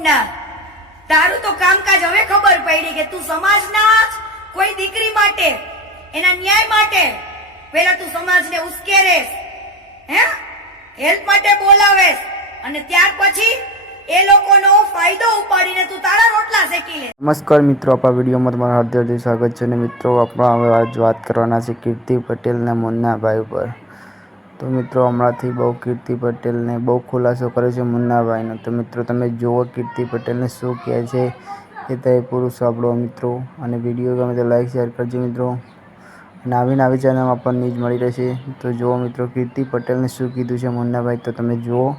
મુન્ના તારું તો કામકાજ હવે ખબર પડી કે તું સમાજના કોઈ દીકરી માટે, એના ન્યાય માટે પેલા તું સમાજને ઉશ્કેરેશ, હે? હેલ્પ માટે બોલાવેશ અને ત્યાર પછી એ લોકોનો ફાયદો ઉપાડીને તું તારા રોટલા શેકી લે. નમસ્કાર મિત્રો, આપણા વિડીયોમાં તમારું હાર્દિક સ્વાગત છે અને મિત્રો, આપણે હવે આજ વાત કરવાના છે કીર્તિ પટેલના મુન્નાભાઈ પર તો મિત્રો, હમણાંથી બહુ કીર્તિ પટેલને બહુ ખુલાસો કર્યો છે મુન્નાભાઈનો. તો મિત્રો, તમે જુઓ કીર્તિ પટેલને શું કહે છે એ તે પૂરું સાંભળો મિત્રો. અને વીડિયો ગમે તો લાઈક, શેર કરજો મિત્રો. અને આવીને આવી ચેનલમાં પણ ન્યૂઝ મળી રહેશે. તો જુઓ મિત્રો, કીર્તિ પટેલને શું કીધું છે મુન્નાભાઈ, તો તમે જુઓ.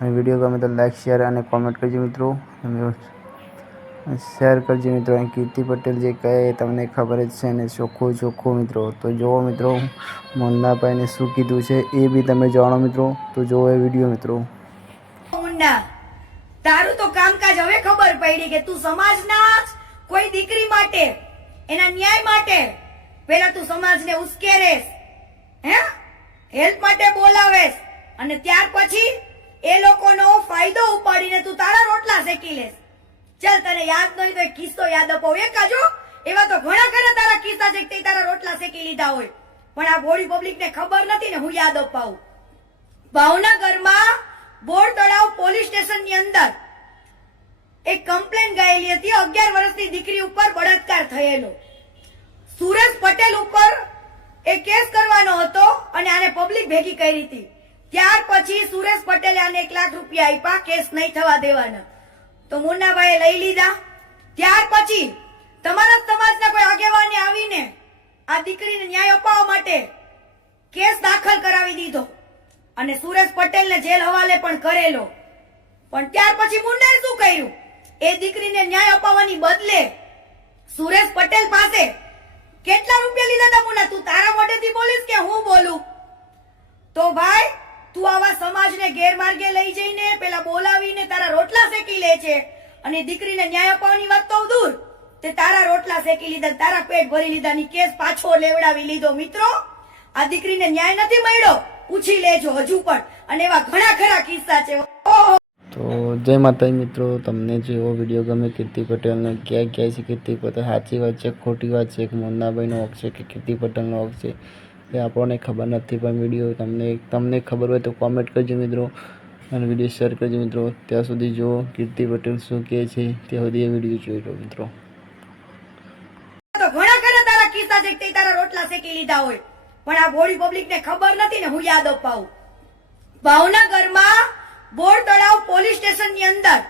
અને વીડિયો ગમે તો લાઈક, શેર અને કોમેન્ટ કરજો મિત્રો. શેર કરજો મિત્રો. અહીં કીર્તિ પટેલ જે કહે તમને ખબર જ છે ને, ચોખ્ખું ચોખ્ખું મિત્રો. તો જુઓ મિત્રો મુન્નાભાઈને શું કીધું છે એ બી તમે જાણો મિત્રો. તો જુઓ એ વીડિયો મિત્રો. મુન્ના તારું તો કામકાજ હવે ખબર પડી કે તું સમાજના કોઈ દીકરી માટે, એના ન્યાય માટે પેલા તું સમાજને ઉશ્કેરેશ, હે? હેલ્પ માટે બોલાવેશ અને ત્યાર પછી એ લોકોનો ફાયદો ઉપાડીને તું તારા રોટલા શેકી લેશ. ચાલ તને યાદ નહીં તો કિસ્સો યાદ અપાવ. એક કાજો, એવા તો ઘણા ખરા તારા કિસ્સા છે તે તારા રોટલા શેકી લીધા હોય. પણ આ બોડી પબ્લિક ને ખબર નથી ને હું યાદ અપાવું. ભાવનગરમાં બોર તળાવ પોલીસ સ્ટેશનની અંદર એક કમ્પ્લેન ગયેલી હતી. અગિયાર વર્ષની દીકરી ઉપર બળાત્કાર થયેલો. સુરેશ પટેલ ઉપર એ કેસ કરવાનો હતો અને આને પબ્લિક ભેગી કરી હતી. ત્યાર પછી સુરેશ પટેલે આને એક લાખ રૂપિયા આપ્યા. કેસ નહીં થવા દેવાના. તો મુન્નાભાઈએ લઈ લીધા. ત્યાર પછી તમારા સમાજના કોઈ આગેવાને આવીને આ દીકરીને ન્યાય અપાવવા માટે કેસ દાખલ કરાવી દીધો અને સુરેશ પટેલને જેલ હવાલે પણ કરેલો. પણ ત્યાર પછી મુન્નાએ શું કર્યું? એ દીકરીને ન્યાય અપાવવાની બદલે સુરેશ પટેલ પાસે કેટલા રૂપિયા લીધા હતા મુન્ના? તું તારા મોઢેથી બોલીશ કે હું બોલું? તો ભાઈ તું આવા સમાજને ગેરમાર્ગે લઈ જઈને પેલા બોલાવીને તારા રોટલા શેકી લે છે અને દીકરીને ન્યાય અપાવવાની વાત તો દૂર. તે તારા રોટલા શેકી લીધા, તારા પેટ ભરી લીધા ની કેસ પાછો લેવડાવી લીધો. મિત્રો, આ દીકરીને ન્યાય નથી મળ્યો. પૂછી લેજો હજુ પણ. અને એવા ઘણા ખરા કિસ્સા છે. તો જય માતાજી મિત્રો, તમને જો એવો વીડિયો ગમે કીર્તિ પટેલનો ક્યાં ક્યાં છે કીર્તિ પટેલ? સાચી વાત છે, ખોટી વાત છે. કે મુન્નાભાઈનો હક છે કે કીર્તિ પટેલનો હક છે. એ આપણને ખબર નથી, પણ વીડિયો તમને તમને ખબર હોય તો કોમેન્ટ કરજો મિત્રો. અને વીડિયો શેર કરજો મિત્રો. ત્યાં સુધી જુઓ કીર્તિ પટેલ શું કહે છે, ત્યાં સુધી એ વીડિયો જોઈ લો મિત્રો. ઘણા ખરા તારા કિસ્સા છે તારા રોટલા શેકી લીધા હોય. પણ આ બોડી પબ્લિક ને ખબર નથી ને હું યાદ અપાવું. ભાવનગરમાં બોર તળાવ પોલીસ સ્ટેશનની અંદર